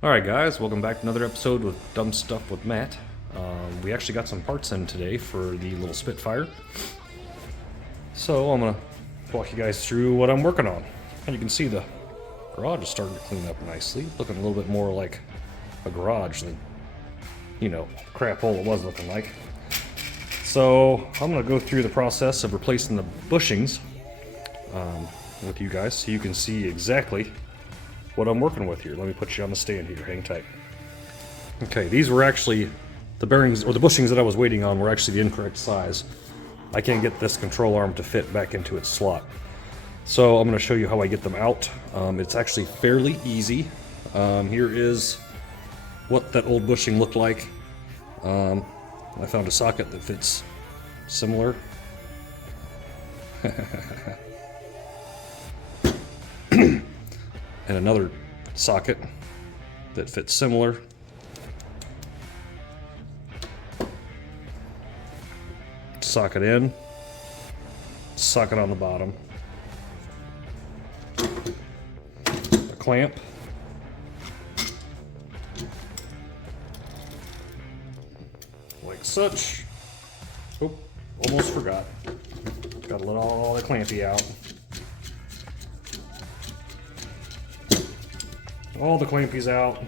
Alright guys, welcome back to another episode with Dumb Stuff with Matt. We actually got some parts in today for the little Spitfire. So I'm going to walk you guys through what I'm working on. And you can see the garage is starting to clean up nicely. Looking a little bit more like a garage than, crap hole it was looking like. So I'm going to go through the process of replacing the bushings with you guys so you can see exactly what I'm working with here. Let me put you on the stand here. Hang tight. Okay, these were actually the bearings, or the bushings that I was waiting on were actually the incorrect size. I can't get this control arm to fit back into its slot. So I'm going to show you how I get them out. It's actually fairly easy. Here is what that old bushing looked like. I found a socket that fits similar. And another socket that fits similar. Socket in, socket on the bottom, a clamp, like such. Oh, almost forgot. Gotta let all the clampy out. All the clampies out.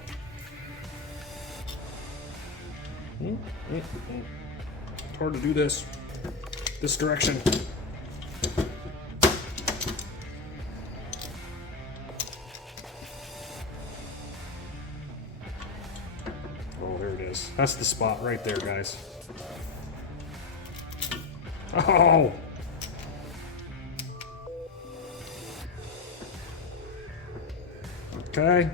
It's hard to do this direction. Oh, there it is. That's the spot right there, guys. Oh! Okay.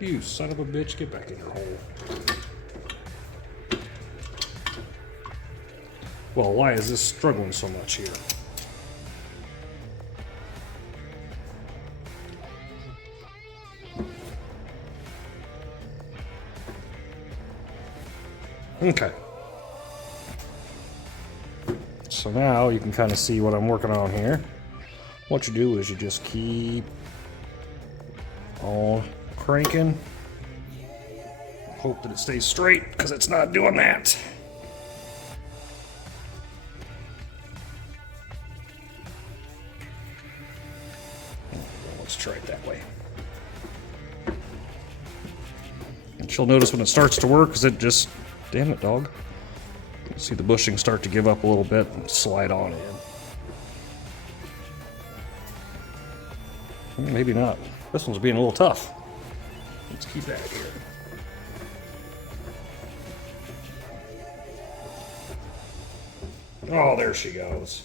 You son of a bitch, get back in your hole. Well, why is this struggling so much here? Okay. So now you can kind of see what I'm working on here. What you do is you just keep on cranking. Hope that it stays straight, because it's not doing that. Let's try it that way. And you'll notice when it starts to work, because it just, damn it, dog. You see the bushing start to give up a little bit and slide on in. Maybe not. This one's being a little tough. Let's keep that here. Oh, there she goes.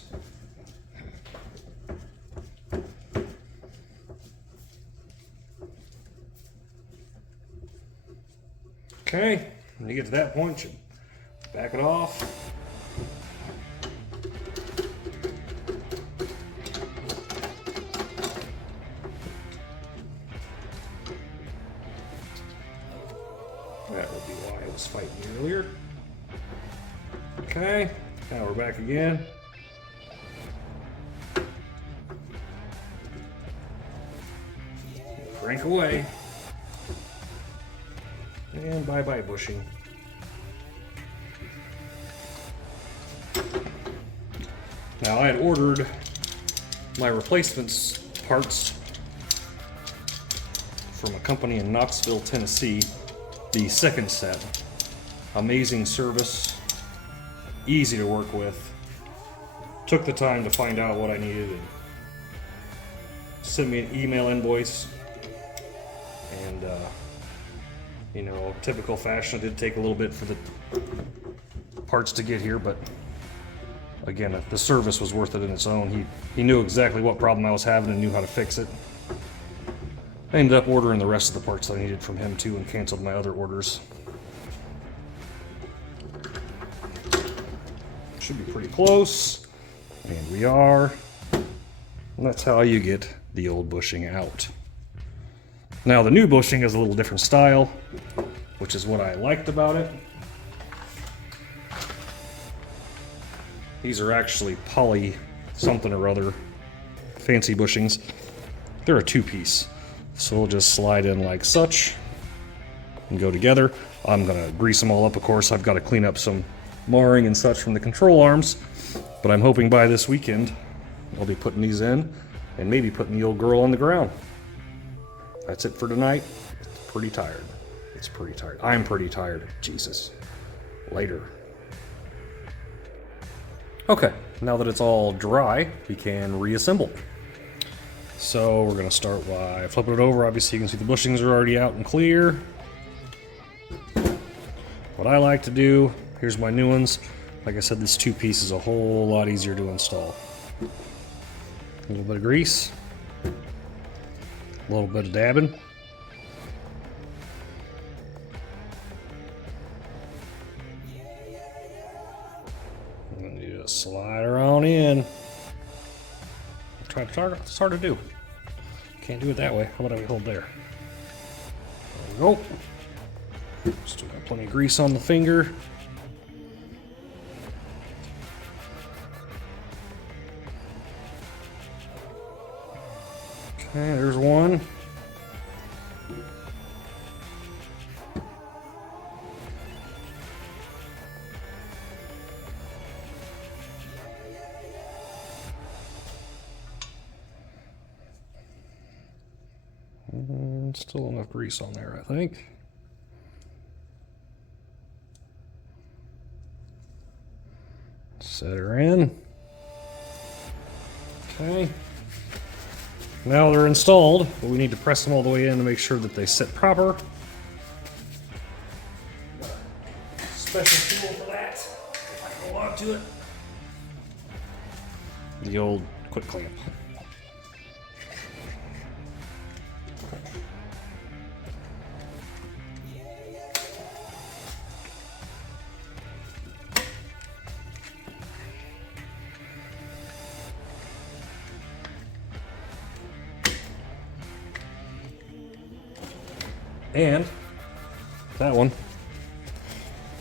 Okay, when you get to that point, you back it off. That would be why I was fighting earlier. Okay, now we're back again. Crank away. And bye-bye bushing. Now I had ordered my replacements parts from a company in Knoxville, Tennessee. The second set. Amazing service, easy to work with. Took the time to find out what I needed and sent me an email invoice. And typical fashion, it did take a little bit for the parts to get here, but again, the service was worth it in its own. He knew exactly what problem I was having and knew how to fix it. I ended up ordering the rest of the parts that I needed from him too and canceled my other orders. Should be pretty close. And we are. And that's how you get the old bushing out. Now the new bushing is a little different style, which is what I liked about it. These are actually poly something or other fancy bushings. They're a two-piece. So we'll just slide in like such. and go together. I'm gonna grease them all up, of course. I've got to clean up some marring and such from the control arms, but I'm hoping by this weekend I'll be putting these in and maybe putting the old girl on the ground. That's it for tonight. It's pretty tired. It's pretty tired. I'm pretty tired. Jesus. Later. Okay, now that it's all dry, we can reassemble. So we're gonna start by flipping it over. Obviously you can see the bushings are already out and clear. What I like to do, here's my new ones. Like I said, this two-piece is a whole lot easier to install. A little bit of grease. A little bit of dabbing. And you just slide her on in. It's hard to do. Can't do it that way. How about we hold there? There we go. Still got plenty of grease on the finger. Okay, there's one. And still enough grease on there, I think. Set her in. Okay. Now they're installed, but we need to press them all the way in to make sure that they sit proper. Special tool for that. If I can hold on to it. The old quick clamp. And that one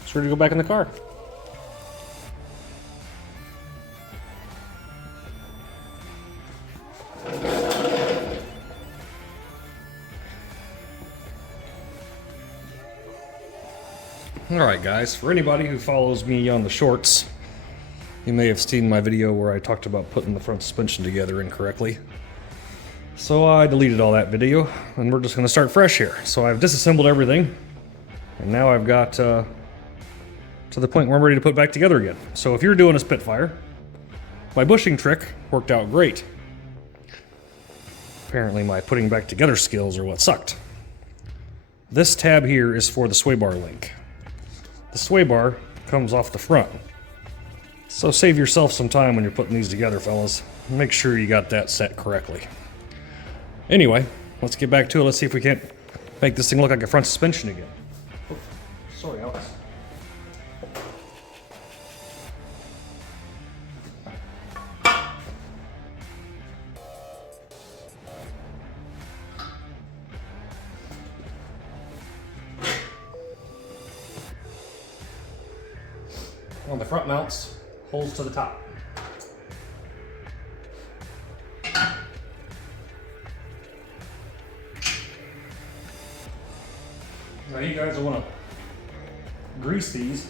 is ready to go back in the car. Alright guys, for anybody who follows me on the shorts, you may have seen my video where I talked about putting the front suspension together incorrectly. So I deleted all that video, and we're just going to start fresh here. So I've disassembled everything, and now I've got to the point where I'm ready to put back together again. So if you're doing a Spitfire, my bushing trick worked out great. Apparently my putting back together skills are what sucked. This tab here is for the sway bar link. The sway bar comes off the front. So save yourself some time when you're putting these together, fellas. Make sure you got that set correctly. Anyway, let's get back to it. Let's see if we can't make this thing look like a front suspension again. Oh, sorry, Alex. On the front mounts, holes to the top. Now you guys will want to grease these,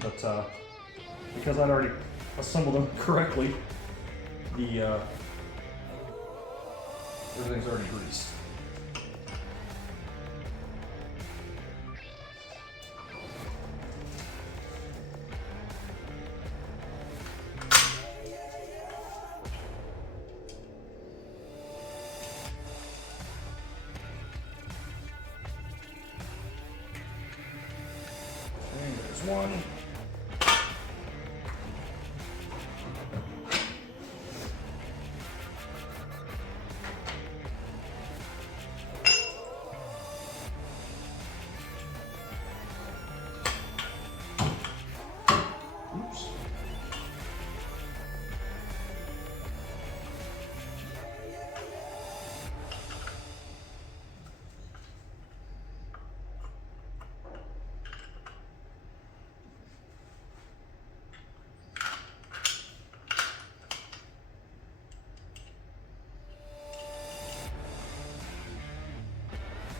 but because I'd already assembled them correctly, everything's already greased. One. Oops.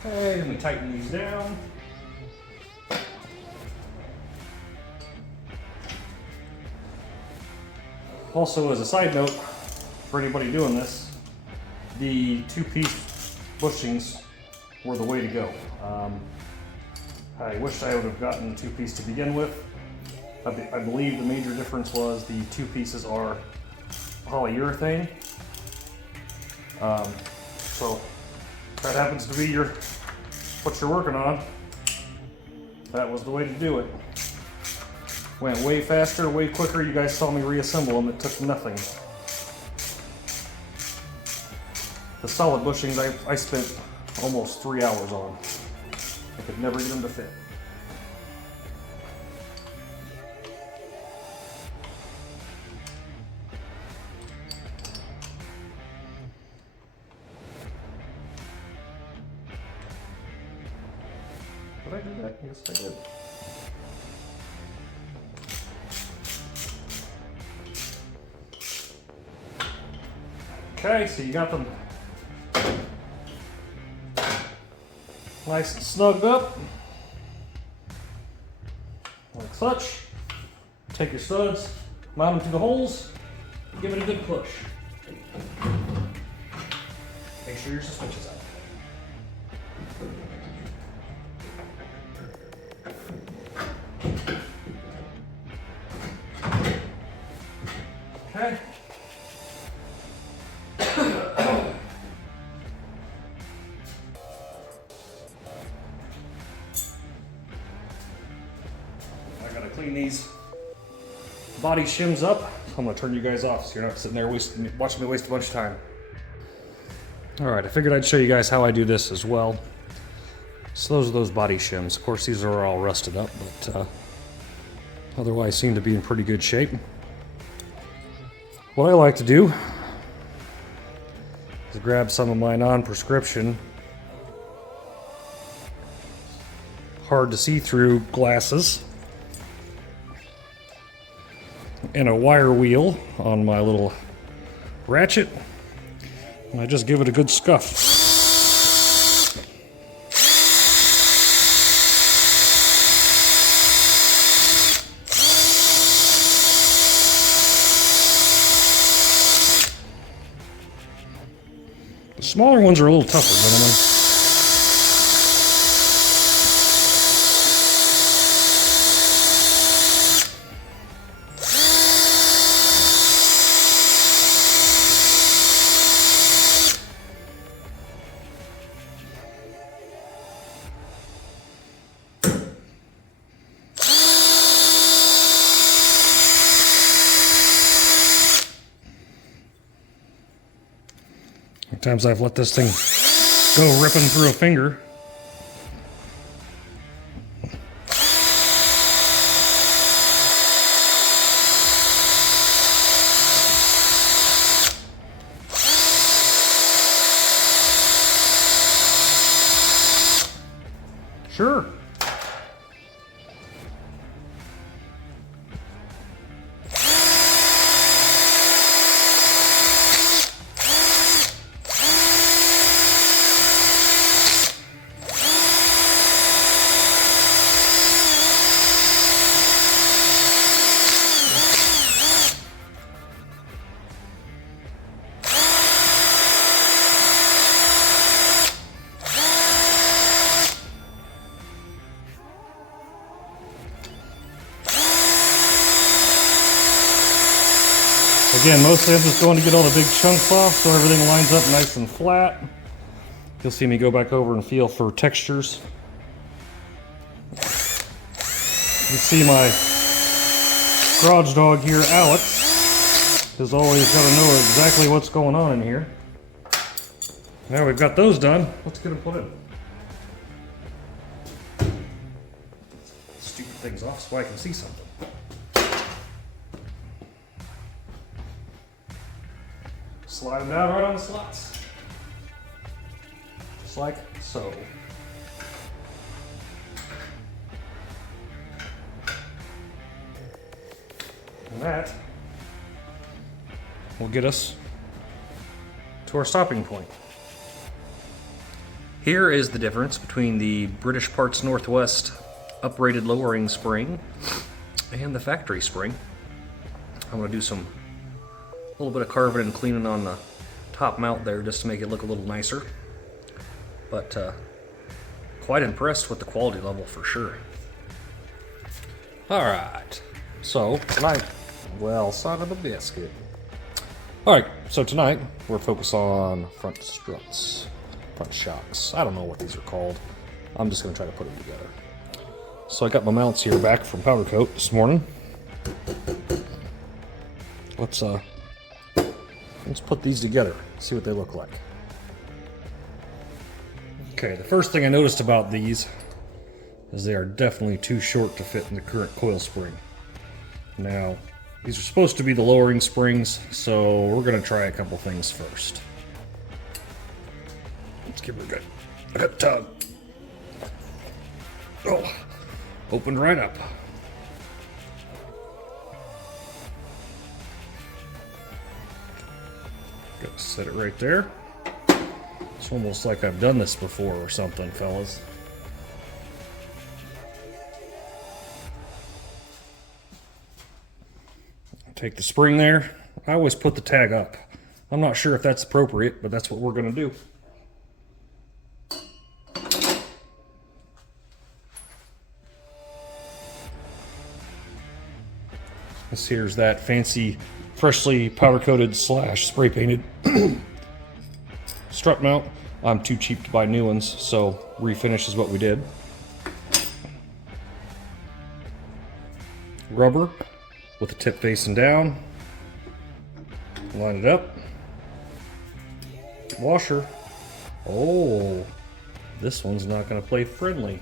Okay, and we tighten these down. Also, as a side note, for anybody doing this, the two-piece bushings were the way to go. I wish I would have gotten the two-piece to begin with. I believe the major difference was the two pieces are polyurethane. So if that happens to be what you're working on, that was the way to do it. Went way faster, way quicker. You guys saw me reassemble them. It took nothing. The solid bushings I spent almost 3 hours on. I could never get them to fit. Did I do that? Yes, I did. Okay, so you got them nice and snugged up, like such. Take your studs, mount them through the holes, and give it a good push. Make sure your suspension's out. Okay. I gotta clean these body shims up. I'm gonna turn you guys off so you're not sitting there watching me waste a bunch of time. All right, I figured I'd show you guys how I do this as well. So those are those body shims. Of course, these are all rusted up, but otherwise seem to be in pretty good shape. What I like to do is grab some of my non-prescription, hard to see through glasses and a wire wheel on my little ratchet, and I just give it a good scuff. The smaller ones are a little tougher, gentlemen. Sometimes I've let this thing go ripping through a finger. Sure. Again, mostly I'm just going to get all the big chunks off so everything lines up nice and flat. You'll see me go back over and feel for textures. You see my garage dog here, Alex, has always got to know exactly what's going on in here. Now we've got those done, let's get them put in. Stupid things off so I can see something. Slide them down right on the slots. Just like so. And that will get us to our stopping point. Here is the difference between the British Parts Northwest uprated lowering spring and the factory spring. I'm going to do some A little bit of carving and cleaning on the top mount there just to make it look a little nicer. But quite impressed with the quality level for sure. Alright, so tonight, well, son of a biscuit. Alright, so tonight we're focused on front struts, front shocks. I don't know what these are called. I'm just going to try to put them together. So I got my mounts here back from Powder Coat this morning. Let's put these together, see what they look like. Okay, the first thing I noticed about these is they are definitely too short to fit in the current coil spring. Now, these are supposed to be the lowering springs, so we're going to try a couple things first. Let's give it a good tug. Oh, opened right up. Gotta set it right there. It's almost like I've done this before or something, fellas. Take the spring there. I always put the tag up. I'm not sure if that's appropriate, but that's what we're going to do. This here's that fancy, freshly powder coated / spray painted strut mount. I'm too cheap to buy new ones, so refinish is what we did. Rubber with the tip facing down. Line it up. Washer. Oh, this one's not going to play friendly.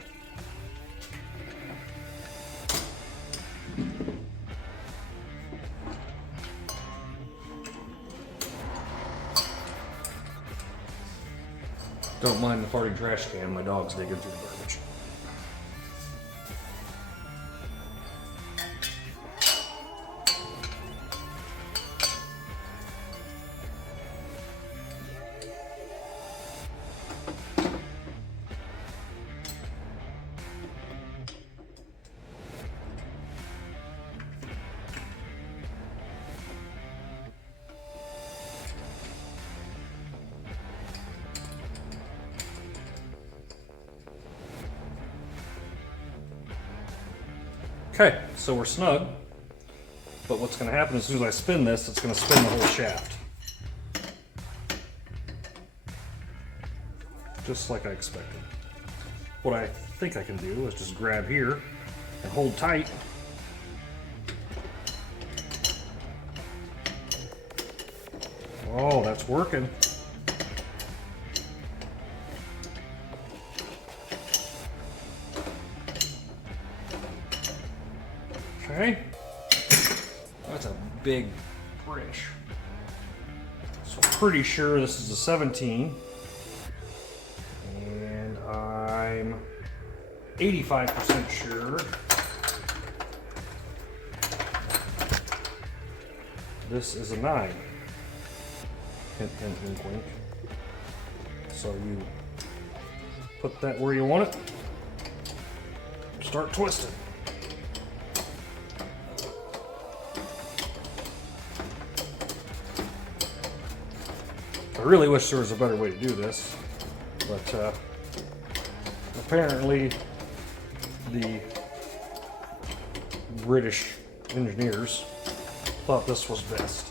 Don't mind the farting trash can, my dog's digging through the garbage. Okay, so we're snug, but what's going to happen as soon as I spin this, it's going to spin the whole shaft. Just like I expected. What I think I can do is just grab here and hold tight. Oh, that's working. Okay, that's a big British. So I'm pretty sure this is a 17, and I'm 85% sure this is a 9. Hint, hint, wink, wink. So you put that where you want it, start twisting. I really wish there was a better way to do this, but apparently the British engineers thought this was best.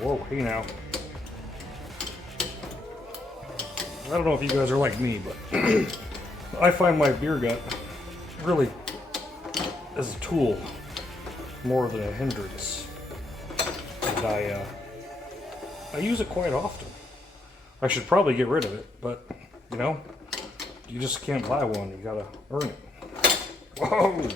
Whoa, hey now. I don't know if you guys are like me, but I find my beer gut really as a tool more than a hindrance. And I use it quite often. I should probably get rid of it, but you know, you just can't buy one. You gotta earn it. Whoa!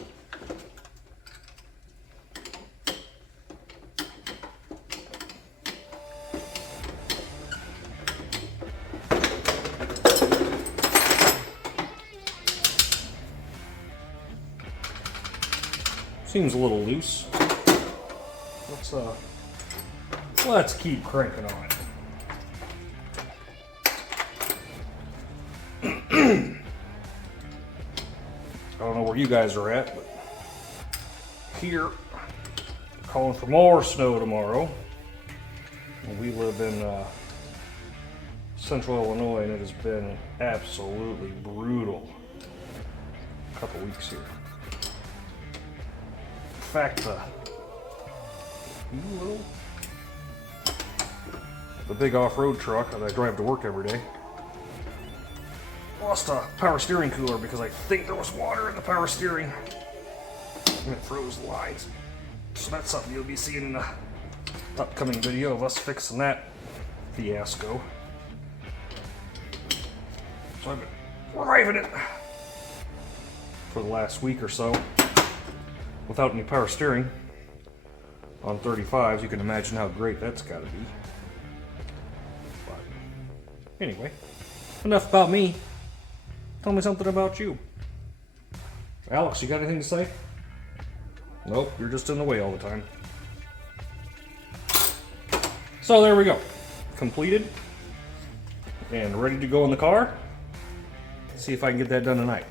Seems a little loose. Let's keep cranking on it. where you guys are at, but here, calling for more snow tomorrow. We live in central Illinois, and it has been absolutely brutal a couple weeks here. In fact, the big off-road truck that I drive to work every day lost a power steering cooler because I think there was water in the power steering and it froze the lines. So that's something you'll be seeing in the upcoming video of us fixing that fiasco. So I've been driving it for the last week or so without any power steering on 35s. You can imagine how great that's got to be. But anyway, enough about me. Tell me something about you. Alex, you got anything to say? Nope, you're just in the way all the time. So there we go. Completed and ready to go in the car. See if I can get that done tonight.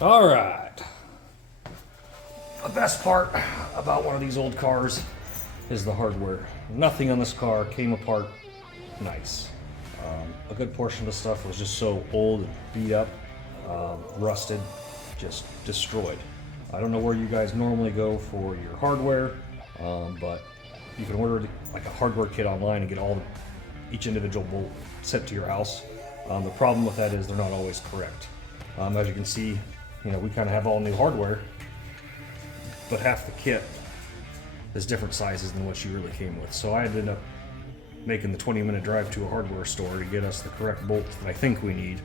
All right. The best part about one of these old cars is the hardware. Nothing on this car came apart nice. A good portion of the stuff was just so old and beat up, rusted, just destroyed. I don't know where you guys normally go for your hardware, but you can order like a hardware kit online and get each individual bolt sent to your house. The problem with that is they're not always correct. As you can see, you know, we kind of have all new hardware, but half the kit is different sizes than what she really came with. So I ended up making the 20-minute drive to a hardware store to get us the correct bolts that I think we need.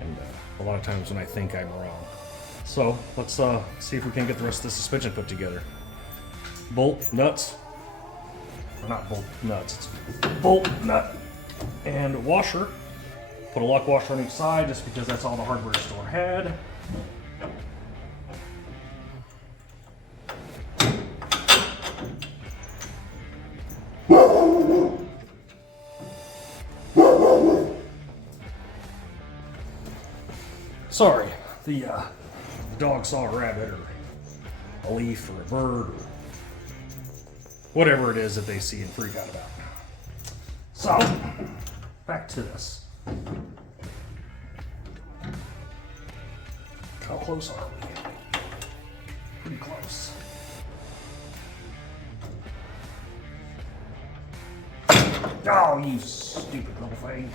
And a lot of times when I think, I'm wrong. So let's see if we can get the rest of the suspension put together. Bolt, nuts, or not bolt, nuts, it's bolt, nut, and washer. Put a lock washer on each side just because that's all the hardware store had. Sorry, the dog saw a rabbit or a leaf or a bird or whatever it is that they see and freak out about. So, back to this. How close are we? Pretty close. Oh, you stupid little thing.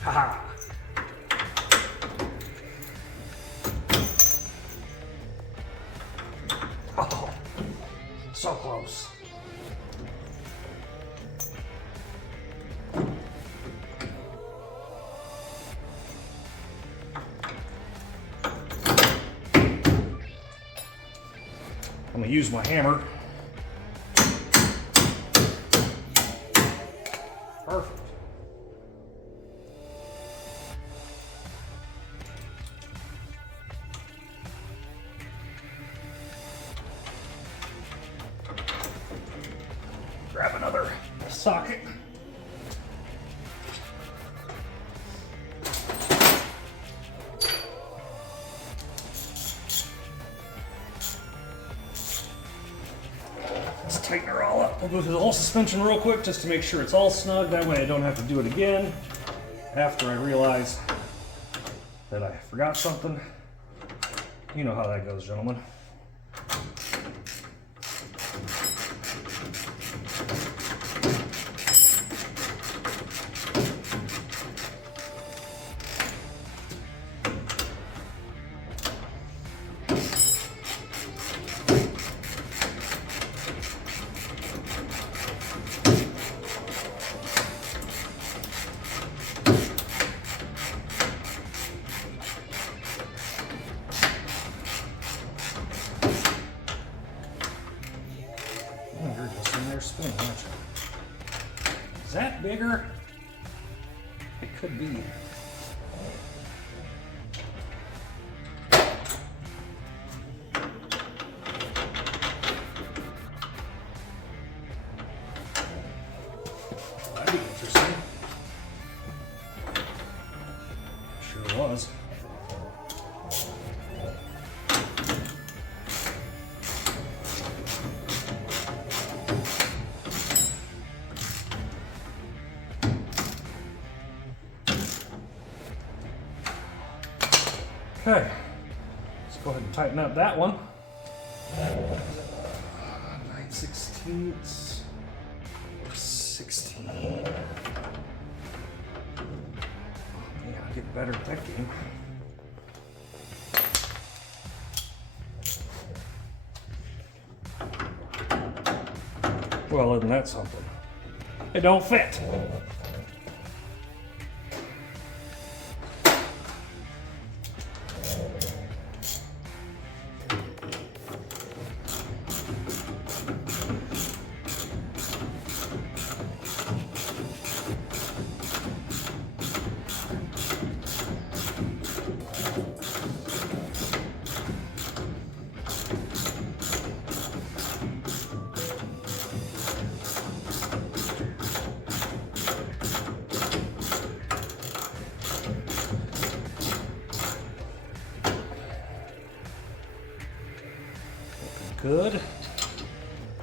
Haha. Oh, so close. I'm gonna use my hammer. Perfect. Grab another socket. Let's tighten her all up. We'll go through the whole suspension real quick just to make sure it's all snug. That way I don't have to do it again after I realize that I forgot something. You know how that goes, gentlemen. You're just in there spinning, aren't you? Is that bigger? It could be. That'd be interesting. Sure was. Okay, let's go ahead and tighten up that one. 9/16 or 16. Oh man, I'll get better at that game. Well, isn't that something? It don't fit. Good.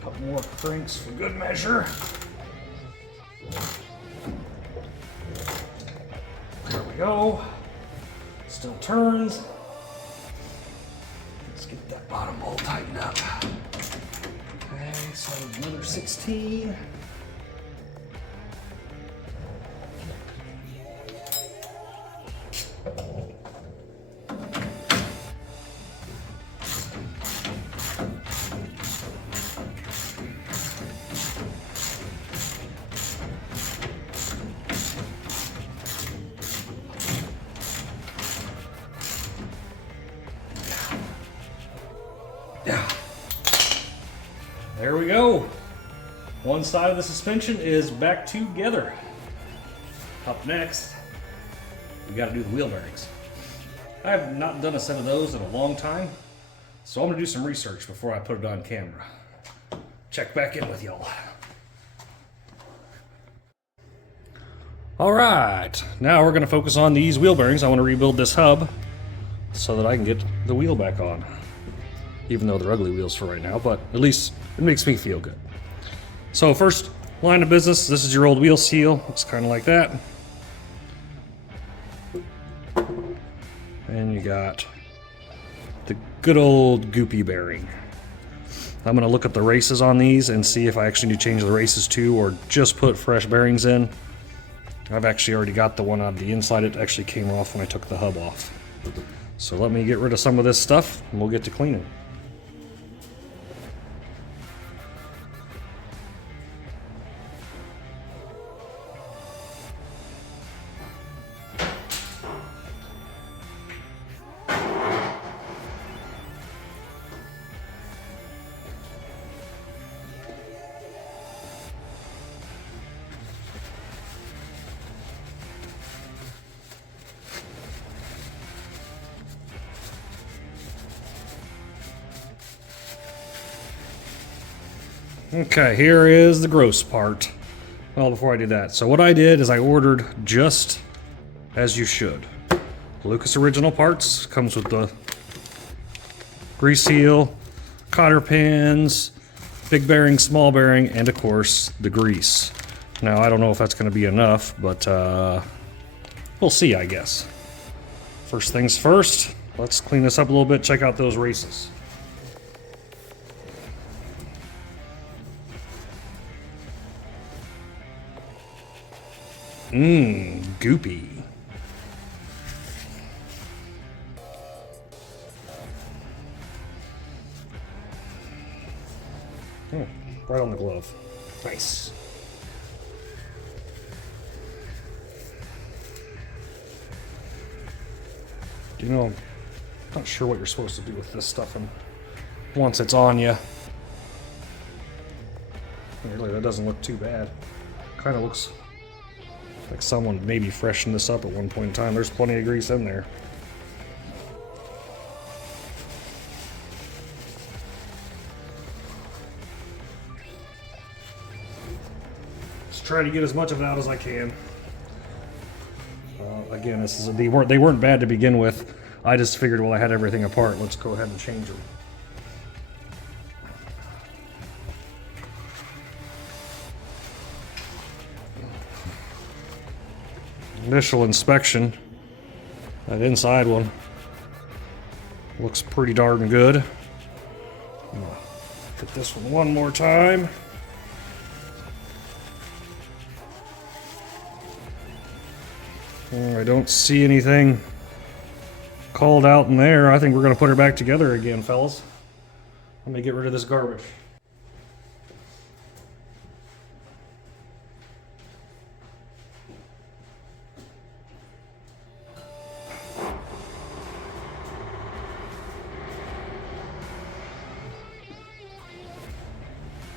Couple more cranks for good measure. There we go. Still turns. Let's get that bottom bolt tightened up. Okay, so another 16. Yeah. There we go. One side of the suspension is back together. Up next, we got to do the wheel bearings. I have not done a set of those in a long time, so I'm going to do some research before I put it on camera. Check back in with y'all. All right, now we're going to focus on these wheel bearings. I want to rebuild this hub so that I can get the wheel back on. Even though they're ugly wheels for right now, but at least it makes me feel good. So first line of business, this is your old wheel seal. Looks kind of like that. And you got the good old goopy bearing. I'm gonna look at the races on these and see if I actually need to change the races too, or just put fresh bearings in. I've actually already got the one on the inside. It actually came off when I took the hub off. So let me get rid of some of this stuff and we'll get to cleaning. Okay, here is the gross part. Well, before I do that, so what I did is I ordered just as you should. Lucas Original Parts comes with the grease seal, cotter pins, big bearing, small bearing, and of course the grease. Now I don't know if that's going to be enough, but we'll see, I guess. First things first, let's clean this up a little bit, check out those races. Goopy. Right on the glove. Nice. You know, I'm not sure what you're supposed to do with this stuff and once it's on you. Really, that doesn't look too bad. Kind of looks like someone maybe freshened this up at one point in time. There's plenty of grease in there. Just try to get as much of it out as I can. Again, this is they weren't bad to begin with. I just figured, well, I had everything apart. Let's go ahead and change them. Initial inspection, that inside one looks pretty darn good. I'm gonna hit this one more time. I don't see anything called out in there. I think we're gonna put her back together again, fellas. Let me get rid of this garbage.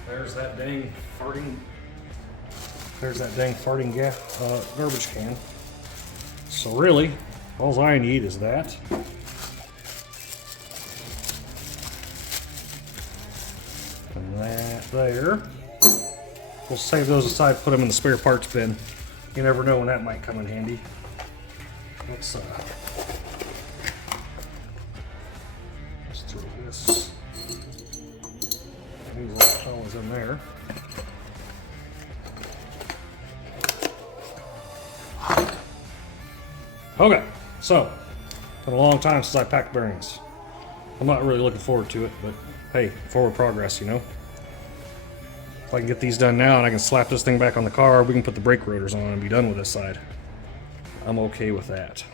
There's that dang farting. There's that dang farting garbage can. So really, all I need is that. And that there. We'll save those aside, put them in the spare parts bin. You never know when that might come in handy. Let's throw this These little fellas in there. Okay, so, been a long time since I packed bearings. I'm not really looking forward to it, but hey, forward progress, you know? If I can get these done now and I can slap this thing back on the car, we can put the brake rotors on and be done with this side. I'm okay with that.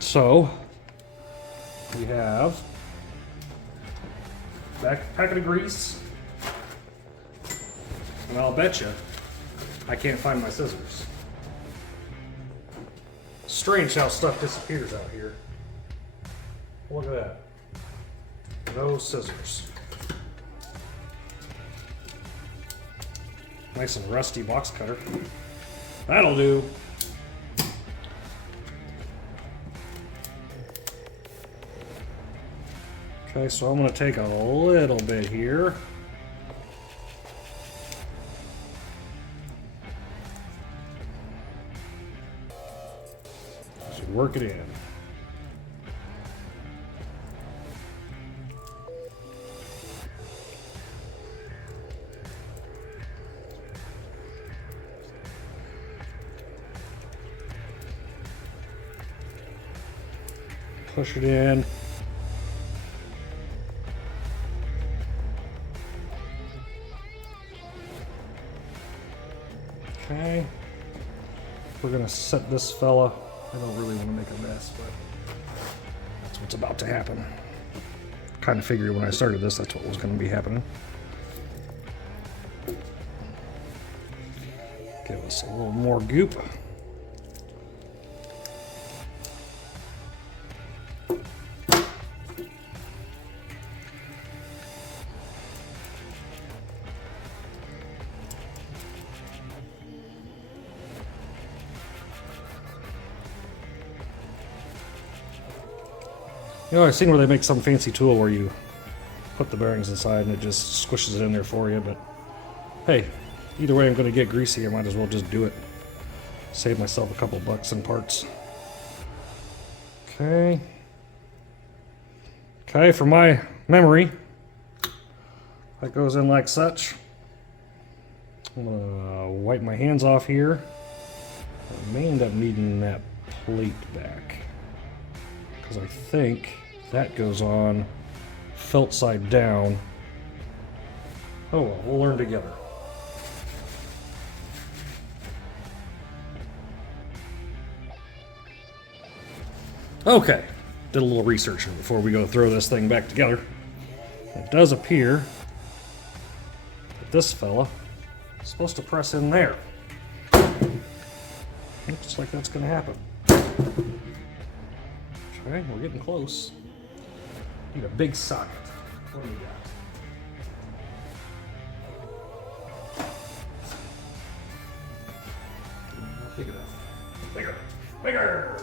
So, we have packet of grease, and I'll bet you I can't find my scissors. Strange how stuff disappears out here. Look at that. No scissors. Nice and rusty box cutter. That'll do. Okay, so I'm going to take a little bit here. Just work it in. Push it in. Okay. We're gonna set this fella. I don't really want to make a mess, but that's what's about to happen. Kind of figured when I started this, that's what was going to be happening. Give us a little more goop. You know, I've seen where they make some fancy tool where you put the bearings inside and it just squishes it in there for you, but hey, either way I'm going to get greasy, I might as well just do it. Save myself a couple bucks in parts. Okay. Okay, for my memory, that goes in like such. I'm going to wipe my hands off here. I may end up needing that plate back, because I think that goes on felt side down. Oh well, we'll learn together. Okay, did a little researching before we go throw this thing back together. It does appear that this fella is supposed to press in there. Looks like that's going to happen. Okay, we're getting close. Need a big socket. What do we got? Big enough. Bigger. Bigger!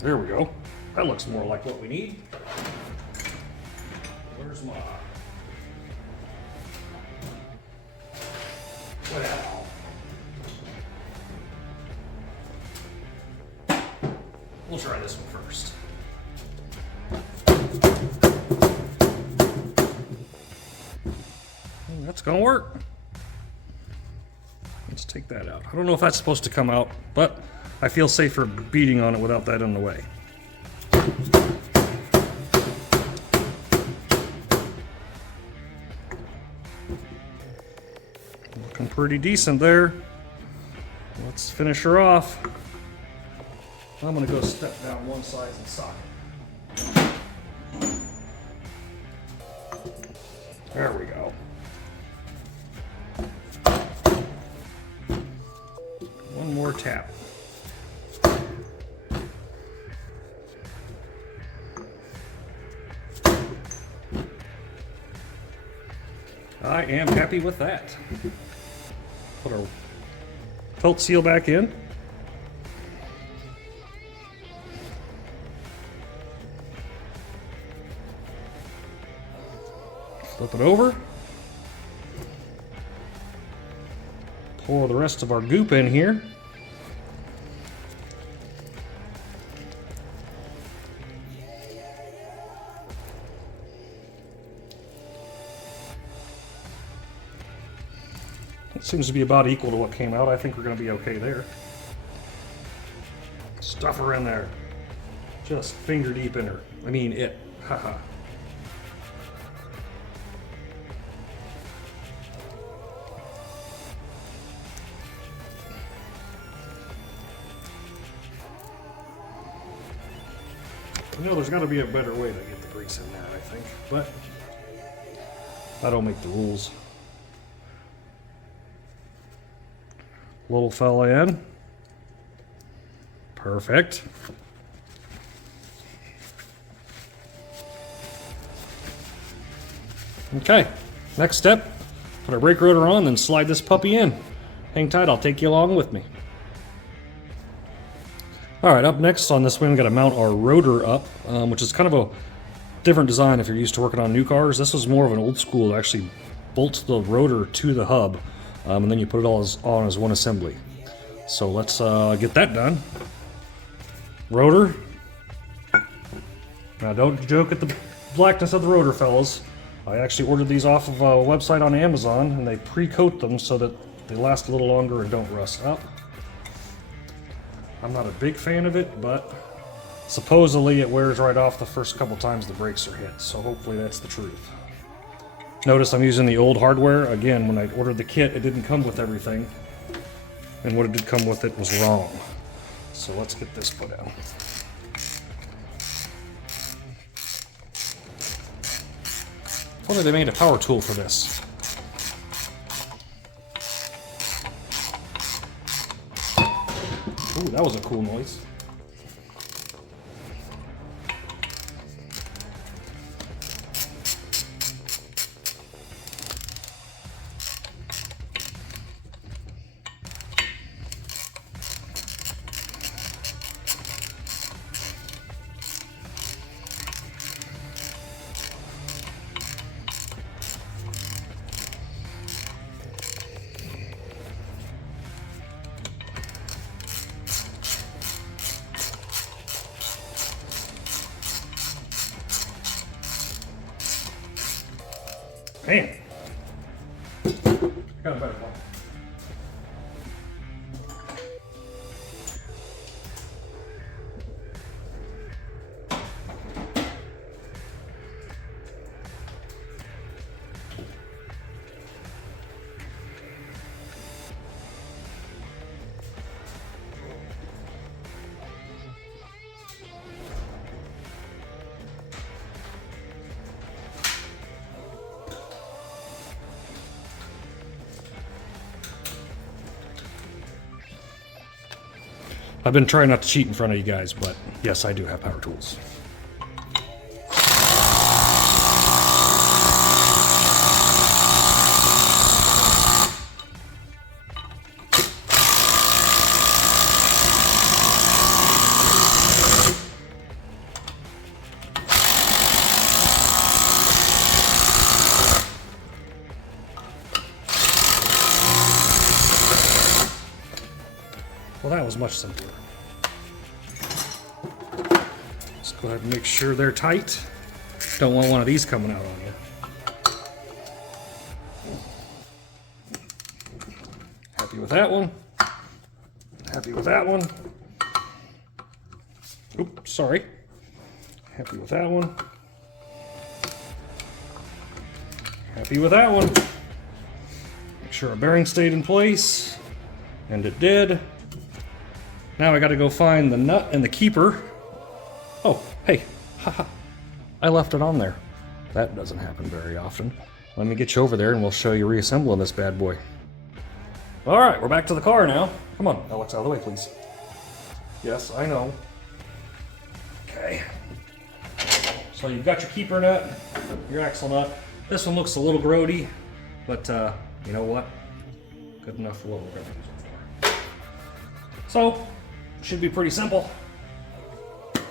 There we go. That looks more like what we need. Where's my... Well, we'll try this one first. That's gonna work. Let's take that out. I don't know if that's supposed to come out, but I feel safer beating on it without that in the way. Looking pretty decent there. Let's finish her off. I'm gonna go step down one size and socket. There we go. One more tap. I am happy with that. Put our felt seal back in. Flip it over. pour the rest of our goop in here. It seems to be about equal to what came out. I think we're going to be okay there. Stuff her in there. Just finger deep in her. I mean it. Haha. You know, there's got to be a better way to get the grease in there, I think. But I don't make the rules. Little fella in. Perfect. Okay, next step, put our brake rotor on, then slide this puppy in. Hang tight, I'll take you along with me. Alright, up next on this one, we got to mount our rotor up, which is kind of a different design if you're used to working on new cars. This was more of an old school, actually bolts the rotor to the hub. And then you put it all on as one assembly. So let's get that done. Rotor. Now don't joke at the blackness of the rotor, fellas. I actually ordered these off of a website on Amazon, and they pre-coat them so that they last a little longer and don't rust up. I'm not a big fan of it, but supposedly it wears right off the first couple times the brakes are hit, so hopefully that's the truth. Notice I'm using the old hardware. Again, when I ordered the kit, it didn't come with everything. And what it did come with it was wrong. So let's get this put down. If only they made a power tool for this. Ooh, that was a cool noise. Man, I got a better one. I've been trying not to cheat in front of you guys, but yes, I do have power tools. Well, that was much simpler. Let's go ahead and make sure they're tight. Don't want one of these coming out on you. Happy with that one. Happy with that one. Oops, sorry. Happy with that one. Happy with that one. Make sure our bearing stayed in place. And it did. Now I gotta go find the nut and the keeper. Oh, hey, haha, I left it on there. That doesn't happen very often. Let me get you over there and we'll show you reassembling this bad boy. All right, we're back to the car now. Come on, Alex, out of the way, please. Yes, I know. Okay. So you've got your keeper nut, your axle nut. This one looks a little grody, but you know what? Good enough for what we're gonna use it for. So, should be pretty simple.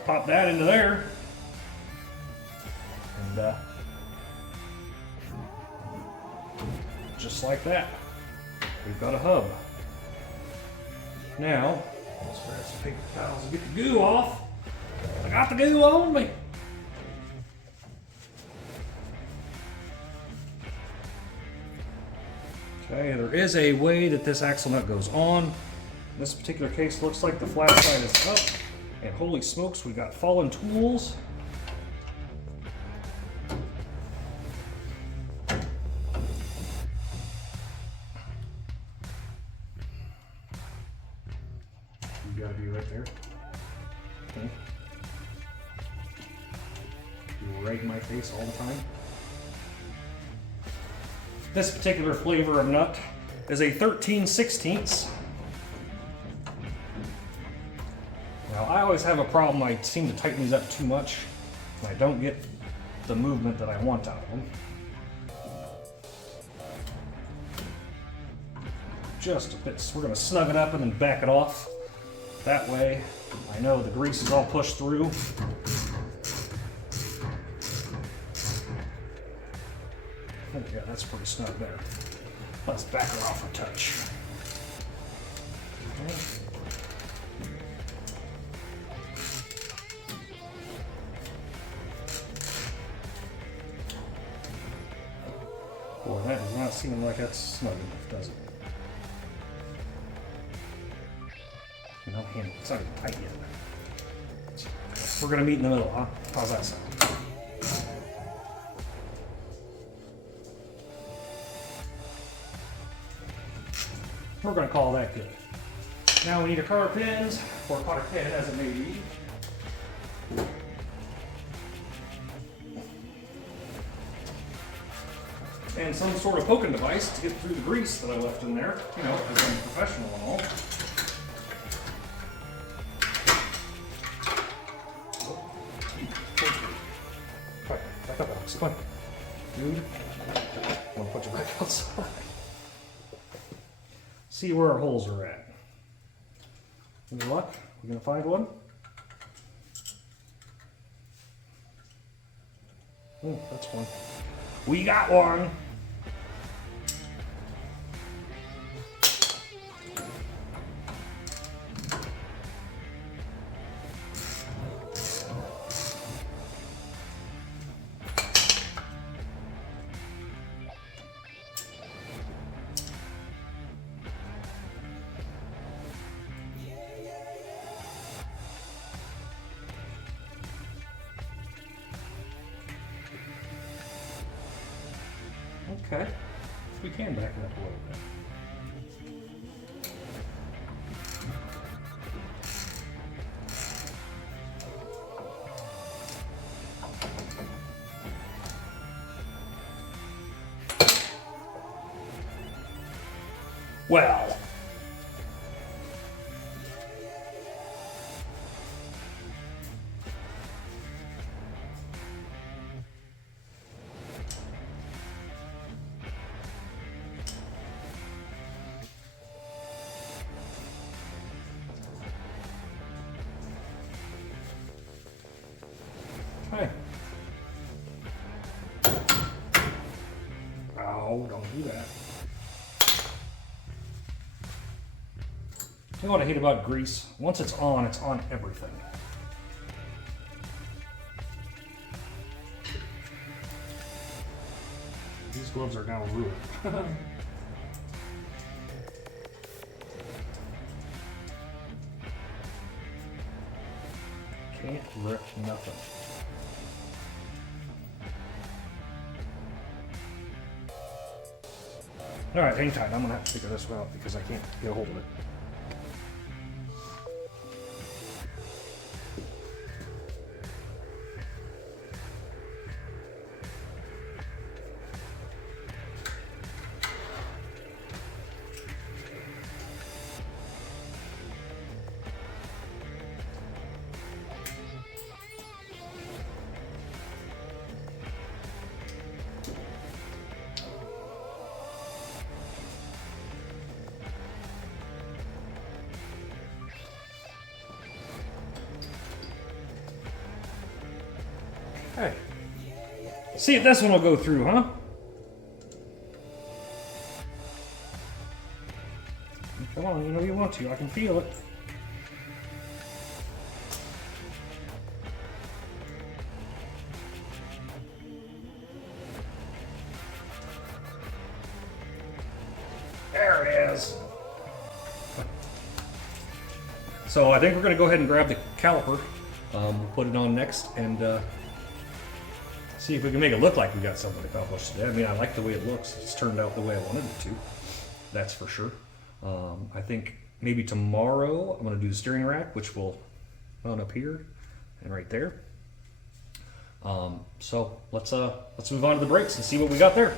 Pop that into there. And just like that, we've got a hub. Now, let's grab some paper towels and get the goo off. I got the goo on me. Okay, there is a way that this axle nut goes on. In this particular case, looks like the flat side is up. And holy smokes, we got fallen tools. You gotta be right there. Okay. You're right in my face all the time. This particular flavor of nut is a 13/16. Now, I always have a problem. I seem to tighten these up too much, and I don't get the movement that I want out of them. Just a bit. So we're going to snug it up and then back it off. That way, I know the grease is all pushed through. Yeah, that's pretty snug there. Let's back her off a touch. Okay. Boy, that does not seem like that's snug enough, does it? No, it's not even tight yet. We're gonna meet in the middle, huh? How's that sound? We're going to call that good. Now we need a cotter pins, or cotter pin as it may be. And some sort of poking device to get through the grease that I left in there, you know, as I'm professional and all. Back up, Alex. Come on. Dude, I'm going to put you back outside. See where our holes are at. Any luck? We gonna find one? Oh, that's one. We got one! Okay, we can back it up a little bit. Well. Hey. Oh, don't do that. You know what I hate about grease? Once it's on everything. These gloves are now ruined. Can't rip nothing. Alright, hang tight. I'm gonna have to figure this one out because I can't get a hold of it. Hey, see if this one will go through, huh? Come on, you know you want want to. I can feel it. There it is. So I think we're going to go ahead and grab the caliper. We'll put it on next and see if we can make it look like we got something accomplished today. I mean, I like the way it looks. It's turned out the way I wanted it to. That's for sure. I think maybe tomorrow I'm going to do the steering rack, which will run up here and right there. So let's move on to the brakes and see what we got there.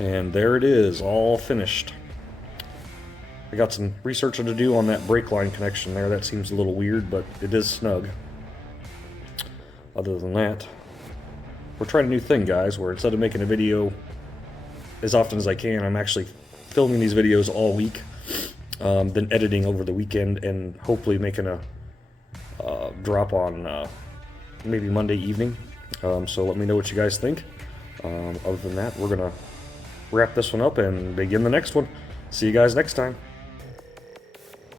And there it is, all finished. I got some researching to do on that brake line connection there. That seems a little weird, but it is snug. Other than that, we're trying a new thing, guys, where instead of making a video as often as I can, I'm actually filming these videos all week, then editing over the weekend, and hopefully making a drop on maybe Monday evening. So let me know what you guys think. Other than that, we're going to wrap this one up and begin the next one. See you guys next time.